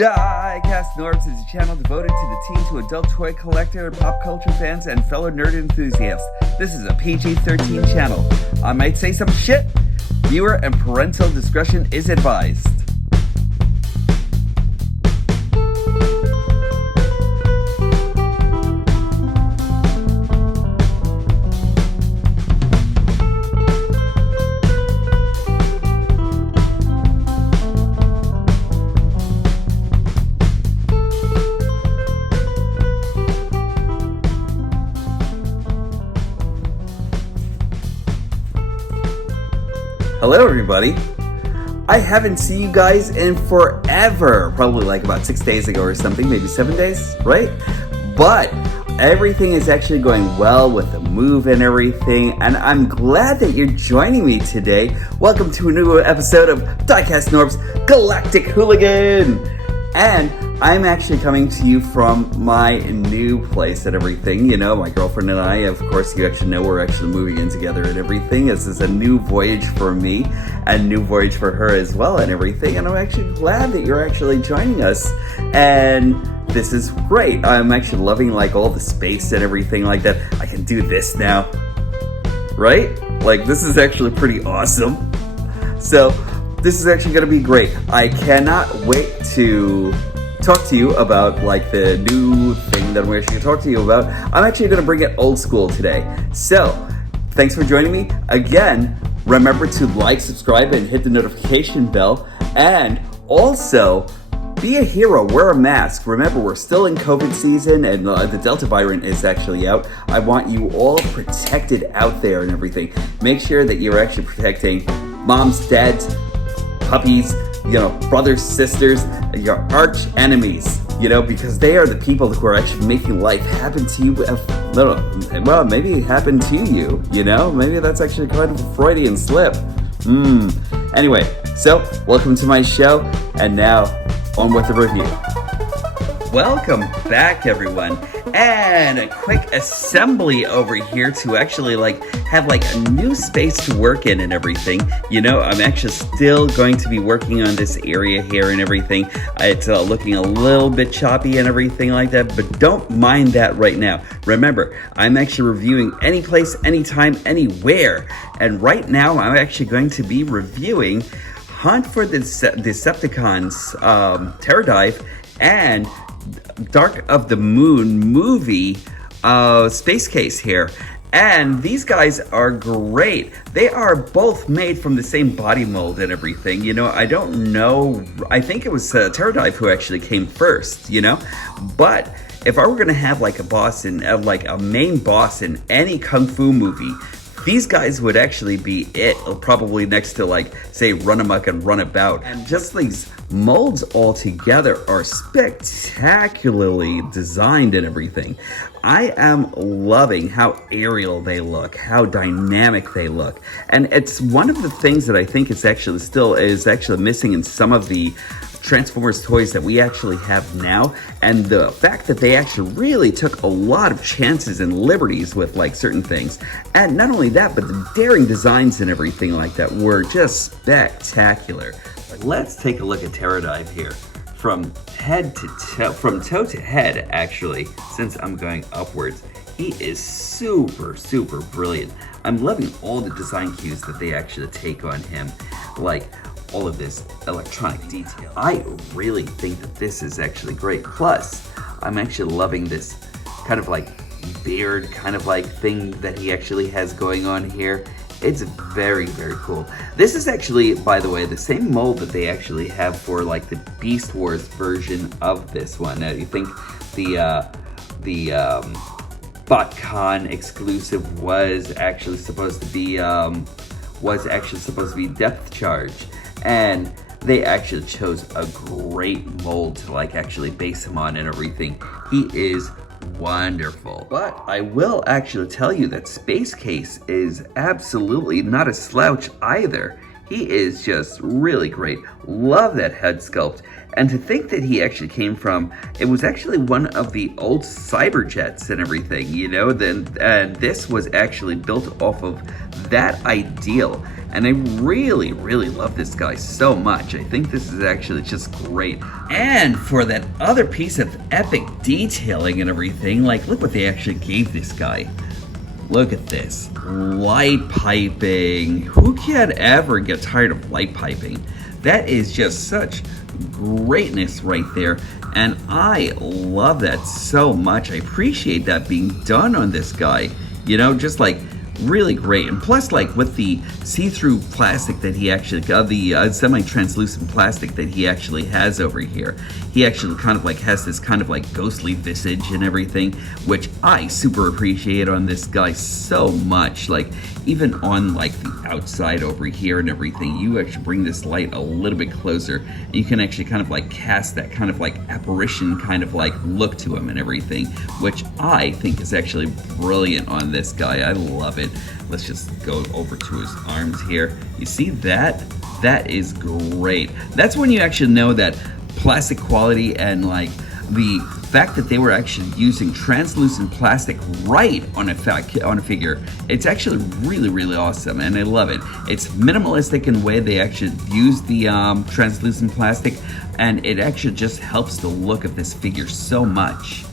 Diecast Norbs is a channel devoted to the teen to adult toy collector, pop culture fans, and fellow nerd enthusiasts. This is a PG-13 channel. I might say some shit. Viewer and parental discretion is advised. Hello everybody. I haven't seen you guys in forever. Probably like about 6 days ago or something, maybe 7 days, right? But everything is actually going well with the move and everything, and I'm glad that you're joining me today. Welcome to a new episode of Diecast Norbs Galactic Hooligan. And I'm actually coming to you from my new place and everything. You know, my girlfriend and I, of course, you actually know we're actually moving in together and everything. This is a new voyage for me and new voyage for her as well and everything. And I'm actually glad that you're actually joining us. And this is great. I'm actually loving like all the space and everything like that. I can do this now, right? Like this is actually pretty awesome. So this is actually going to be great. I cannot wait to talk to you about like the new thing that I'm actually going to talk to you about. I'm actually going to bring it old school today. So thanks for joining me. Again, remember to like, subscribe, and hit the notification bell. And also, be a hero, wear a mask. Remember, we're still in COVID season and the Delta variant is actually out. I want you all protected out there and everything. Make sure that you're actually protecting moms, dads, puppies, you know, brothers, sisters, your arch enemies, you know, because they are the people who are actually making life happen to you. Well, maybe it happened to you, you know? Maybe that's actually kind of a Freudian slip. Anyway, so welcome to my show, and now on with the review. Welcome back, everyone, and a quick assembly over here to actually like have like a new space to work in and everything. You know, I'm actually still going to be working on this area here and everything. It's looking a little bit choppy and everything like that, but don't mind that right now. Remember, I'm actually reviewing any place, anytime, anywhere, and right now I'm actually going to be reviewing Hunt for the Decepticons, Terradive and Dark of the Moon movie Spacecase here. And these guys are great. They are both made from the same body mold and everything. You know, I don't know. I think it was Terradive who actually came first, you know. But if I were going to have like a boss in, like a main boss in any Kung Fu movie, these guys would actually be it, probably next to like, say, Run Amok and Run About. And just these molds all together are spectacularly designed and everything. I am loving how aerial they look, how dynamic they look. And it's one of the things that I think is actually missing in some of the Transformers toys that we actually have now, and the fact that they actually really took a lot of chances and liberties with like certain things. And not only that, but the daring designs and everything like that were just spectacular. Let's take a look at Terradive here. From head to toe, from toe to head actually, since I'm going upwards, he is super, super brilliant. I'm loving all the design cues that they actually take on him, like all of this electronic detail. I really think that this is actually great. Plus, I'm actually loving this kind of like beard kind of like thing that he actually has going on here. It's very, very cool. This is actually, by the way, the same mold that they actually have for like the Beast Wars version of this one. Now, you think the BotCon exclusive was actually supposed to be Depth Charge, and they actually chose a great mold to like actually base him on and everything. He is wonderful. But I will actually tell you that Spacecase is absolutely not a slouch either. He is just really great. Love that head sculpt. And to think that he actually came from, it was actually one of the old cyber jets and everything, you know, and this was actually built off of that ideal. And I really, really love this guy so much. I think this is actually just great. And for that other piece of epic detailing and everything, like, look what they actually gave this guy. Look at this, light piping. Who can ever get tired of light piping? That is just such greatness right there, and I love that so much. I appreciate that being done on this guy, you know, just like really great. And plus, like, with the see-through plastic that he actually got, the semi-translucent plastic that he actually has over here, he actually kind of like has this kind of like ghostly visage and everything, which I super appreciate on this guy so much. Like, even on like the outside over here and everything, you actually bring this light a little bit closer, and you can actually kind of like cast that kind of like apparition kind of like look to him and everything, which I think is actually brilliant on this guy. I love it. Let's just go over to his arms here. You see that? That is great. That's when you actually know that plastic quality and like the fact that they were actually using translucent plastic right on a figure. It's actually really, really awesome, and I love it. It's minimalistic in the way they actually use the translucent plastic, and it actually just helps the look of this figure so much.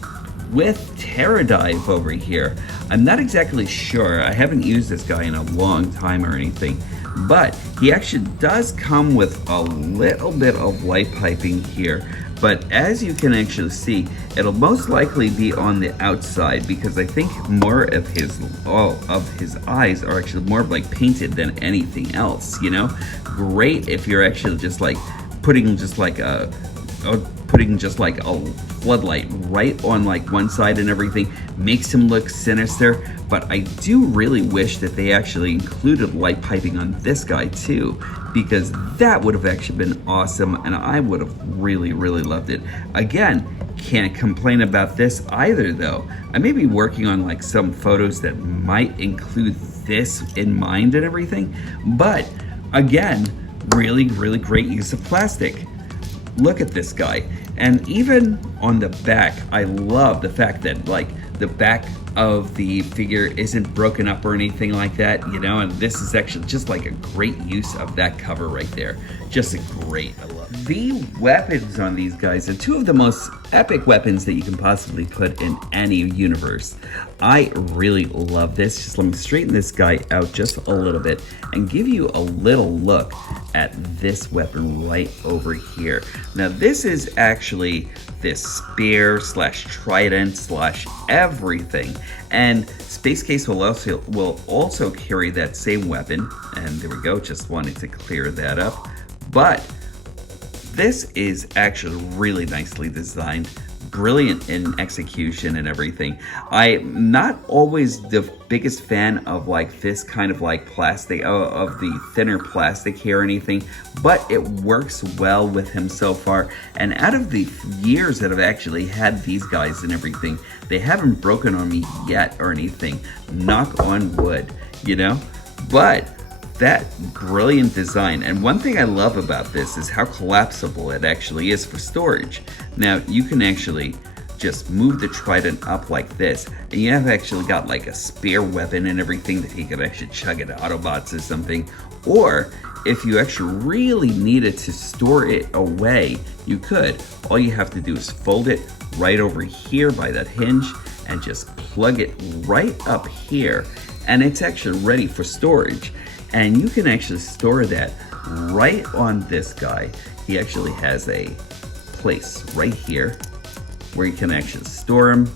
With Terradive over here, I'm not exactly sure. I haven't used this guy in a long time or anything, but he actually does come with a little bit of light piping here. But as you can actually see, it'll most likely be on the outside, because I think more of his eyes are actually more of like painted than anything else, you know? Great if you're actually just like putting just like a floodlight right on like one side and everything, makes him look sinister. But I do really wish that they actually included light piping on this guy too, because that would have actually been awesome, and I would have really, really loved it. Again, can't complain about this either though. I may be working on like some photos that might include this in mind and everything, but again, really, really great use of plastic. Look at this guy. And even on the back, I love the fact that like the back of the figure isn't broken up or anything like that, you know, and this is actually just like a great use of that cover right there. Just a great, I love it. The weapons on these guys are two of the most epic weapons that you can possibly put in any universe. I really love this. Just let me straighten this guy out just a little bit and give you a little look at this weapon right over here. Now this is actually this spear slash trident slash everything, and Spacecase will also carry that same weapon, and there we go, just wanted to clear that up. But this is actually really nicely designed, brilliant in execution and everything. I'm not always the biggest fan of like this kind of like plastic, of the thinner plastic here or anything, but it works well with him so far. And out of the years that I've actually had these guys and everything, they haven't broken on me yet or anything. Knock on wood, you know? But that brilliant design, and one thing I love about this is how collapsible it actually is for storage. Now you can actually just move the trident up like this, and you have actually got like a spare weapon and everything that he could actually chug at Autobots or something. Or if you actually really needed to store it away, you could. All you have to do is fold it right over here by that hinge and just plug it right up here, and it's actually ready for storage. And you can actually store that right on this guy. He actually has a place right here where you can actually store him,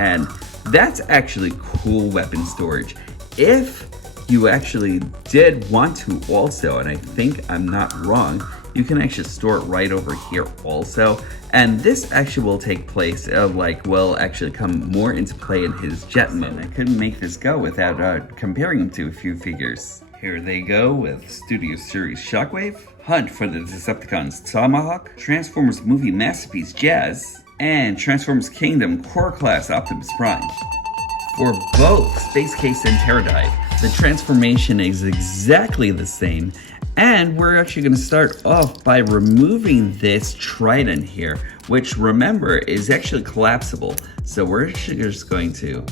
and that's actually cool weapon storage. If you actually did want to also, and I think I'm not wrong, you can actually store it right over here also. And this actually will take place of like, will actually come more into play in his Jetman. I couldn't make this go without comparing him to a few figures. Here they go with Studio Series Shockwave, Hunt for the Decepticons Tomahawk, Transformers movie masterpiece Jazz, and Transformers Kingdom Core Class Optimus Prime. For both Spacecase and Terradive, the transformation is exactly the same And we're actually going to start off by removing this trident here, which remember is actually collapsible. So we're actually just going to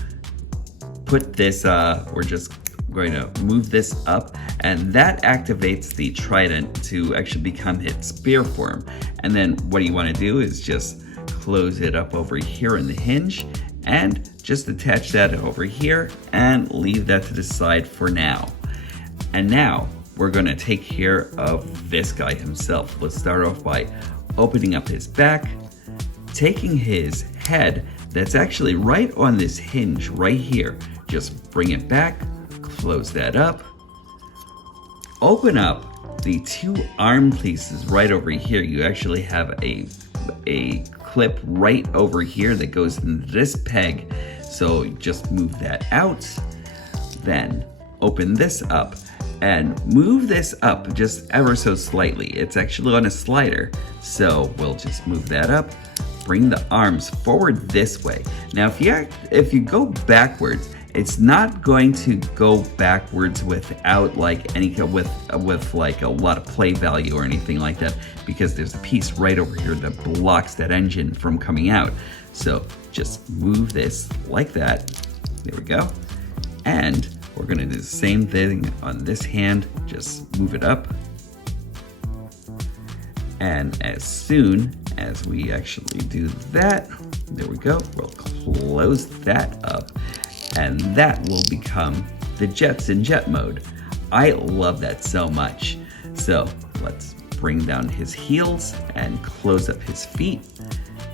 put this, we're just going to move this up, and that activates the trident to actually become its spear form. And then what you want to do is just close it up over here in the hinge and just attach that over here and leave that to the side for now. And now we're going to take care of this guy himself. Let's start off by opening up his back, taking his head that's actually right on this hinge right here. Just bring it back, close that up, open up the two arm pieces right over here. You actually have a clip right over here that goes in this peg. So just move that out, then open this up and move this up just ever so slightly. It's actually on a slider, so we'll just move that up, bring the arms forward this way. Now if you go backwards, it's not going to go backwards without like any with like a lot of play value or anything like that, because there's a piece right over here that blocks that engine from coming out. So just move this like that. There we go. And we're gonna do the same thing on this hand. Just move it up. And as soon as we actually do that, there we go, we'll close that up. And that will become the jets in jet mode. I love that so much. So let's bring down his heels and close up his feet,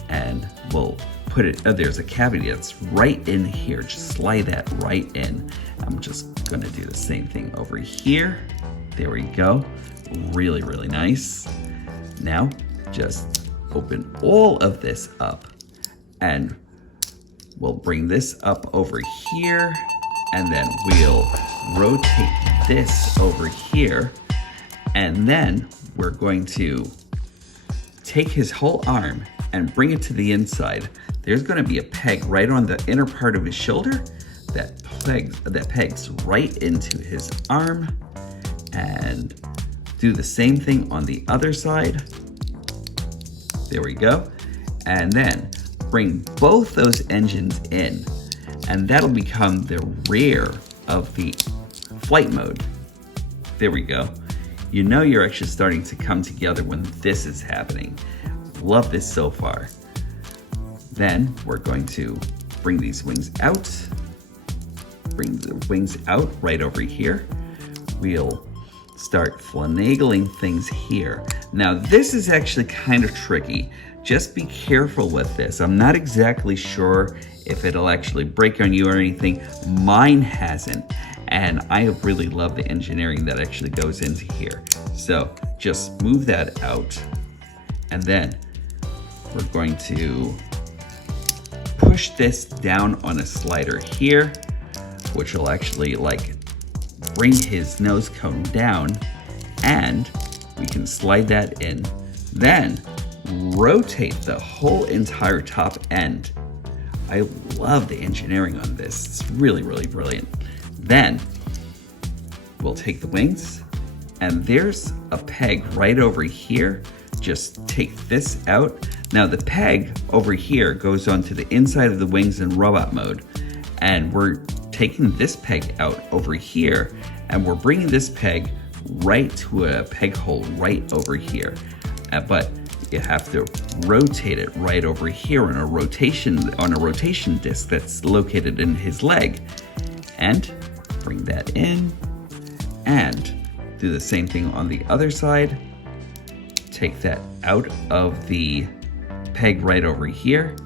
and we'll put it, there's a cavity that's right in here. Just slide that right in. I'm just gonna do the same thing over here. There we go. Really, really nice. Now just open all of this up, and we'll bring this up over here, and then we'll rotate this over here, and then we're going to take his whole arm and bring it to the inside. There's going to be a peg right on the inner part of his shoulder that pegs right into his arm, and do the same thing on the other side. There we go. And then bring both those engines in, and that'll become the rear of the flight mode. There we go. You know you're actually starting to come together when this is happening. Love this so far. Then we're going to bring these wings out. Bring the wings out right over here. We'll start finagling things here. Now this is actually kind of tricky. Just be careful with this. I'm not exactly sure if it'll actually break on you or anything. Mine hasn't, and I really love the engineering that actually goes into here. So just move that out, and then we're going to push this down on a slider here, which will actually like bring his nose cone down, and we can slide that in. Then rotate the whole entire top end. I love the engineering on this. It's really, really brilliant. Then we'll take the wings, and there's a peg right over here. Just take this out. Now the peg over here goes onto the inside of the wings in robot mode, and we're taking this peg out over here, and we're bringing this peg right to a peg hole right over here. But you have to rotate it right over here on a rotation disc that's located in his leg, and bring that in, and do the same thing on the other side. Take that out of the peg right over here,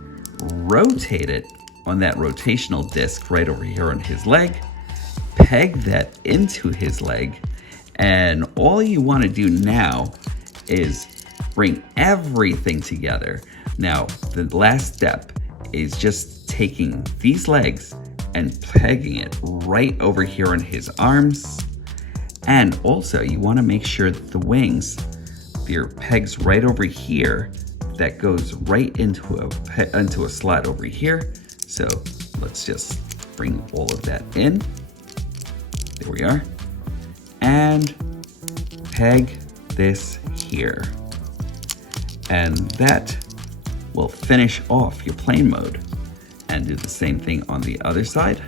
rotate it on that rotational disc right over here on his leg, peg that into his leg, and all you want to do now is bring everything together. Now, the last step is just taking these legs and pegging it right over here on his arms. And also, you want to make sure that the wings, your pegs right over here, that goes right into a slot over here. So let's just bring all of that in. There we are. And peg this here. And that will finish off your plane mode. And do the same thing on the other side.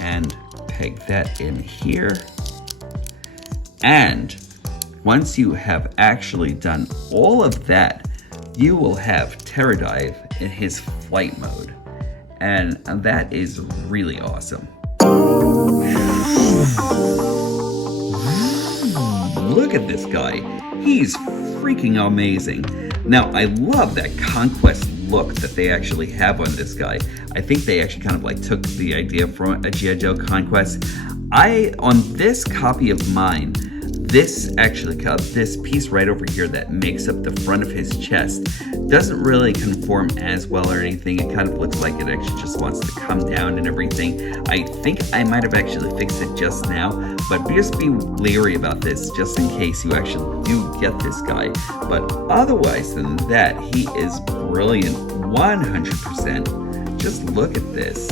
And peg that in here. And once you have actually done all of that, you will have Terradive in his flight mode. And that is really awesome. Look at this guy. He's freaking amazing. Now, I love that conquest look that they actually have on this guy. I think they actually kind of like took the idea from a G.I. Joe Conquest. On this copy of mine, this piece right over here that makes up the front of his chest doesn't really conform as well or anything. It kind of looks like it actually just wants to come down and everything. I think I might have actually fixed it just now, but just be leery about this just in case you actually do get this guy. But otherwise than that, he is brilliant 100%. Just look at this.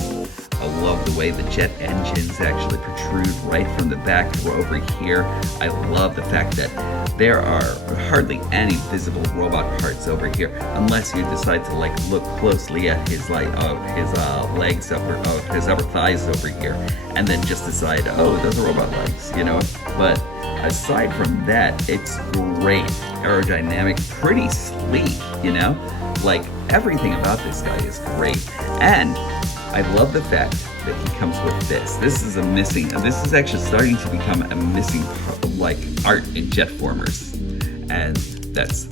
I love the way the jet engines actually protrude right from the back over here. I love the fact that there are hardly any visible robot parts over here, unless you decide to like look closely at his legs his upper thighs over here, and then just decide, oh, those are robot legs, you know. But aside from that, it's great, aerodynamic, pretty sleek, you know. Like everything about this guy is great, and I love the fact that he comes with this. This is actually starting to become a missing like art in jet formers, and that's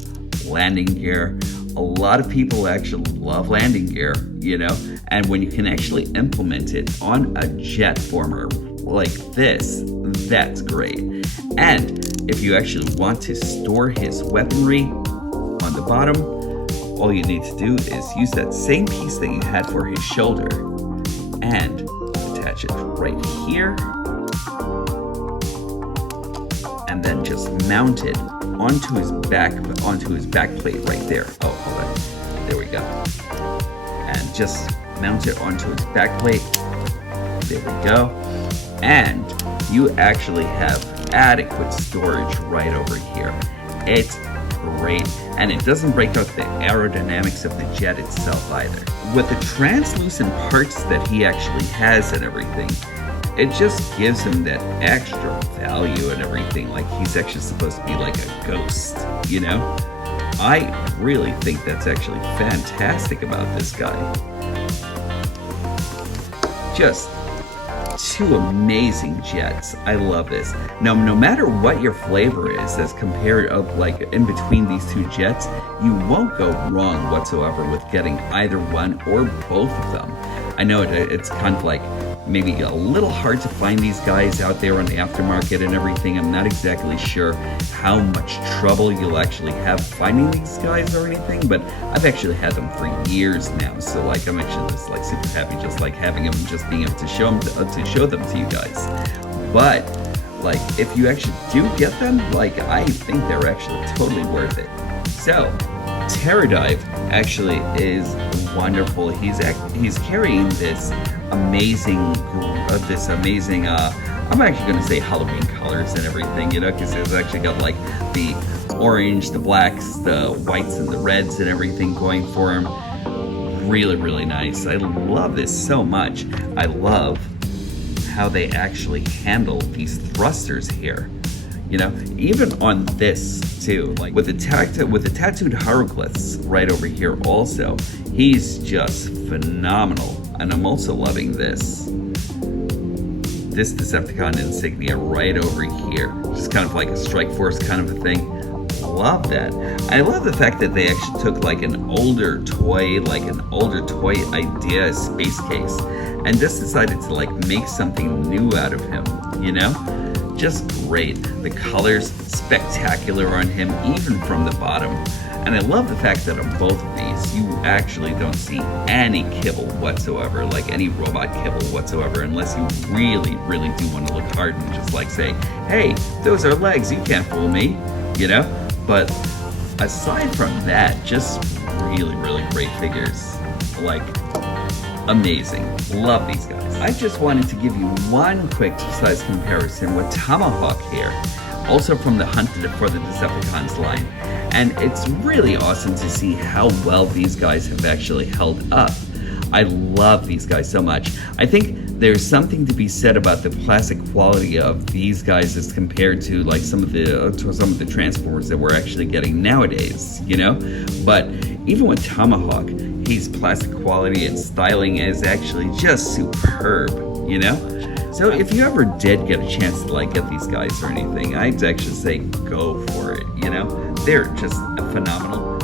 landing gear. A lot of people actually love landing gear, you know, and when you can actually implement it on a jet former like this, that's great. And if you actually want to store his weaponry on the bottom, all you need to do is use that same piece that you had for his shoulder and attach it right here, and then just mount it onto his back plate right there. Oh, hold on. There we go. And just mount it onto his back plate. There we go. And you actually have adequate storage right over here. It's great, and it doesn't break out the aerodynamics of the jet itself either. With the translucent parts that he actually has and everything, it just gives him that extra value and everything, like he's actually supposed to be like a ghost, you know? I really think that's actually fantastic about this guy. Just two amazing jets. I love this. Now, no matter what your flavor is as compared like in between these two jets, you won't go wrong whatsoever with getting either one or both of them. I know it's kind of like maybe a little hard to find these guys out there on the aftermarket and everything. I'm not exactly sure how much trouble you'll actually have finding these guys or anything, but I've actually had them for years now, so like I'm actually just like super happy just like having them, just being able to show them to you guys. But like if you actually do get them, like I think they're actually totally worth it. So Terradive actually is wonderful. He's carrying this amazing I'm actually going to say Halloween colors and everything, you know, because it's actually got like the orange, the blacks, the whites, and the reds and everything going for him. Really, really nice. I love this so much. I love how they actually handle these thrusters here. You know, even on this too, like with the tattooed hieroglyphs right over here also, he's just phenomenal. And I'm also loving this Decepticon insignia right over here. Just kind of like a Strike Force kind of a thing. Love that. I love the fact that they actually took like an older toy idea, Space Case, and just decided to like make something new out of him, you know? Just great. The colors spectacular on him, even from the bottom. And I love the fact that on both of these, you actually don't see any kibble whatsoever, like any robot kibble whatsoever, unless you really, really do want to look hard and just like say, hey, those are legs, you can't fool me, you know? But aside from that, just really, really great figures. Like, amazing. Love these guys. I just wanted to give you one quick size comparison with Tomahawk here, also from the Hunted for the Decepticons line. And it's really awesome to see how well these guys have actually held up. I love these guys so much. I think there's something to be said about the plastic quality of these guys as compared to like some of the Transformers that we're actually getting nowadays, you know? But even with Tomahawk, his plastic quality and styling is actually just superb, you know? So if you ever did get a chance to like get these guys or anything, I'd actually say go for it, you know? They're just phenomenal.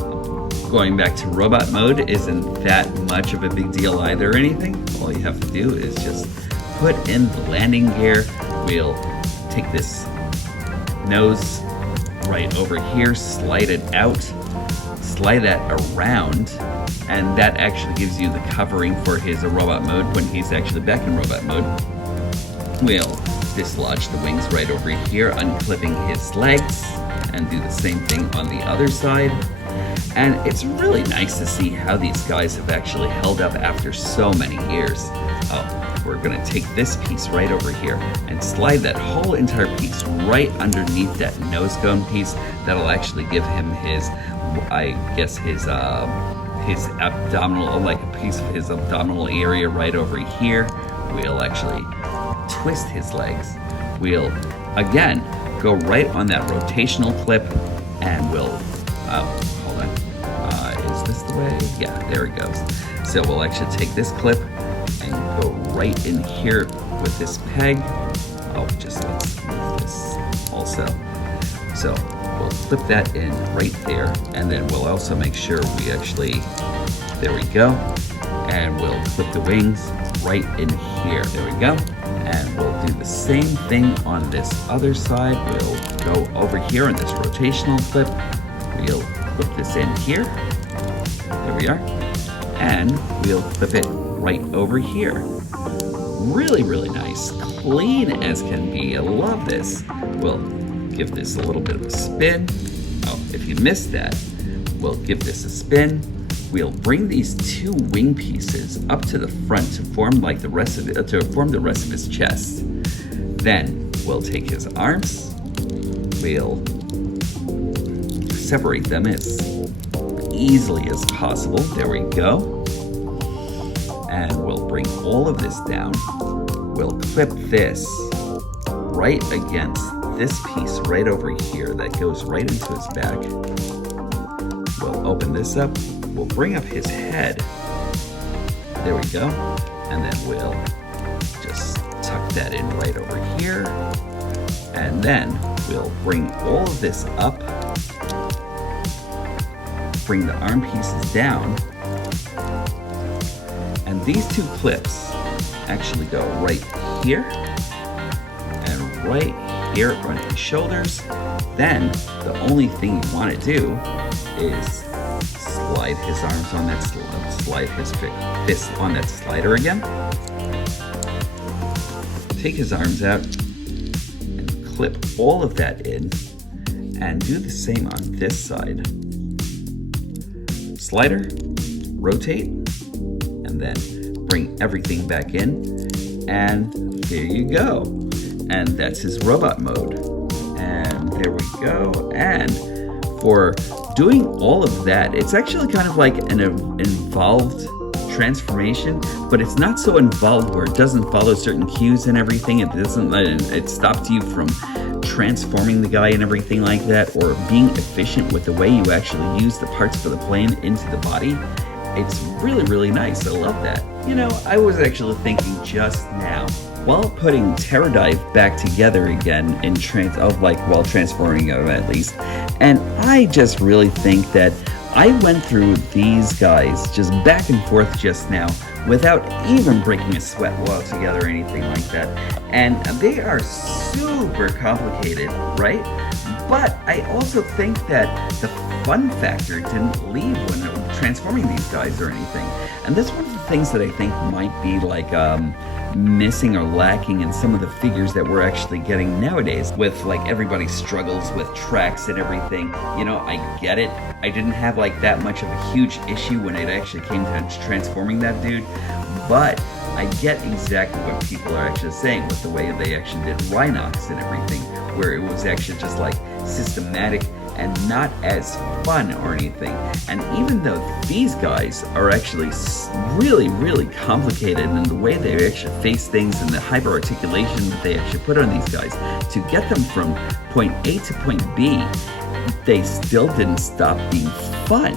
Going back to robot mode isn't that much of a big deal either or anything. All you have to do is just put in the landing gear. We'll take this nose right over here, slide it out, slide that around, and that actually gives you the covering for his robot mode when he's actually back in robot mode. We'll dislodge the wings right over here, unclipping his legs, and do the same thing on the other side. And it's really nice to see how these guys have actually held up after so many years. Oh, we're gonna take this piece right over here and slide that whole entire piece right underneath that nose cone piece. That'll actually give him his, I guess his abdominal, like a piece of his abdominal area right over here. We'll actually twist his legs. We'll, again, go right on that rotational clip and we'll, hold on, is this the way? Yeah, there it goes. So we'll actually take this clip and go right in here with this peg. Oh, just let's move this also. So we'll clip that in right there, and then we'll also make sure we actually, there we go, and we'll clip the wings right in here. There we go. And we'll do the same thing on this other side. We'll go over here on this rotational clip. We'll clip this in here. There we are. And we'll clip it right over here. Really, really nice. Clean as can be. I love this. We'll give this a little bit of a spin. Oh, if you missed that, we'll give this a spin. We'll bring these two wing pieces up to the front to form like the rest of it, to form the rest of his chest. Then we'll take his arms. We'll separate them as easily as possible. There we go. And we'll bring all of this down. We'll clip this right against this piece right over here that goes right into his back. We'll open this up. We'll bring up his head. There we go. And then we'll just tuck that in right over here. And then we'll bring all of this up. Bring the arm pieces down. And these two clips actually go right here and right here on his shoulders. Then the only thing you want to do is slide his arms on that, slide his fist on that slider again. Take his arms out and clip all of that in and do the same on this side. Slider, rotate, and then bring everything back in, and there you go. And that's his robot mode. And there we go. And for doing all of that, it's actually kind of like an involved transformation, but it's not so involved where it doesn't follow certain cues and everything. It stops you from transforming the guy and everything like that, or being efficient with the way you actually use the parts for the plane into the body. It's really, really nice. I love that. You know, I was actually thinking just now, while putting Terradive back together again while transforming him at least, and I just really think that I went through these guys just back and forth just now without even breaking a sweat while together or anything like that. And they are super complicated, right? But I also think that the fun factor didn't leave when transforming these guys or anything. And that's one of the things that I think might be like missing or lacking in some of the figures that we're actually getting nowadays, with like everybody struggles with tracks and everything. You know, I get it. I didn't have like that much of a huge issue when it actually came to transforming that dude, but I get exactly what people are actually saying with the way they actually did Rhinox and everything, where it was actually just like systematic and not as fun or anything. And even though these guys are actually really, really complicated in the way they actually face things and the hyper articulation that they actually put on these guys to get them from point A to point B, they still didn't stop being fun.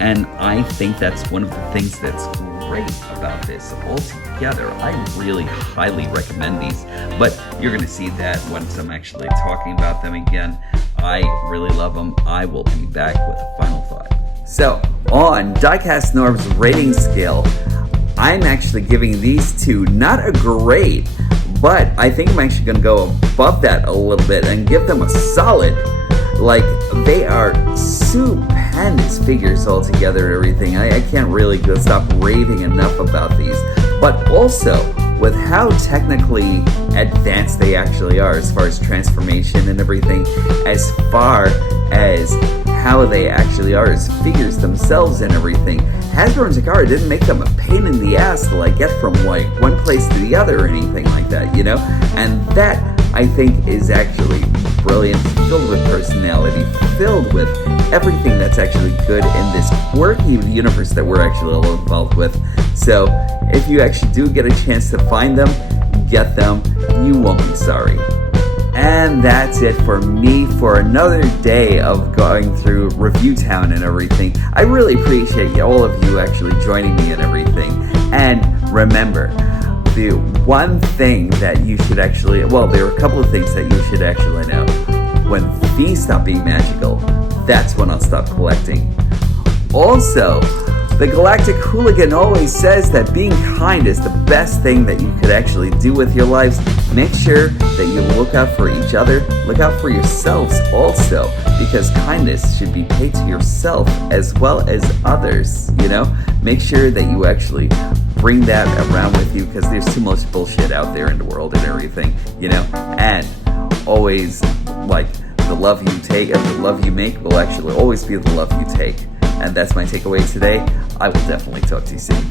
And I think that's one of the things that's great about this altogether. I really highly recommend these, but you're going to see that once I'm actually talking about them again. I really love them. I will be back with a final thought. So, on Diecast Norm's rating scale, I'm actually giving these two not a grade, but I think I'm actually going to go above that a little bit and give them a solid. Like, they are stupendous figures altogether and everything. I can't really stop raving enough about these. But also, with how technically advanced they actually are as far as transformation and everything, as far as how they actually are as figures themselves and everything, Hasbro and Takara didn't make them a pain in the ass to like get from like one place to the other or anything like that, you know? And that, I think, is actually brilliant, filled with personality, filled with everything that's actually good in this quirky universe that we're actually all involved with. So, if you actually do get a chance to find them, get them, you won't be sorry. And that's it for me for another day of going through Review Town and everything. I really appreciate all of you actually joining me and everything. And remember, the one thing that you should actually, well, there are a couple of things that you should actually know. When these stop being magical, that's when I'll stop collecting. Also, the Galactic Hooligan always says that being kind is the best thing that you could actually do with your lives. Make sure that you look out for each other, look out for yourselves also, because kindness should be paid to yourself as well as others, you know? Make sure that you actually bring that around with you, because there's too much bullshit out there in the world and everything, you know? And always, like, the love you take and the love you make will actually always be the love you take. And that's my takeaway today. I will definitely talk to you soon.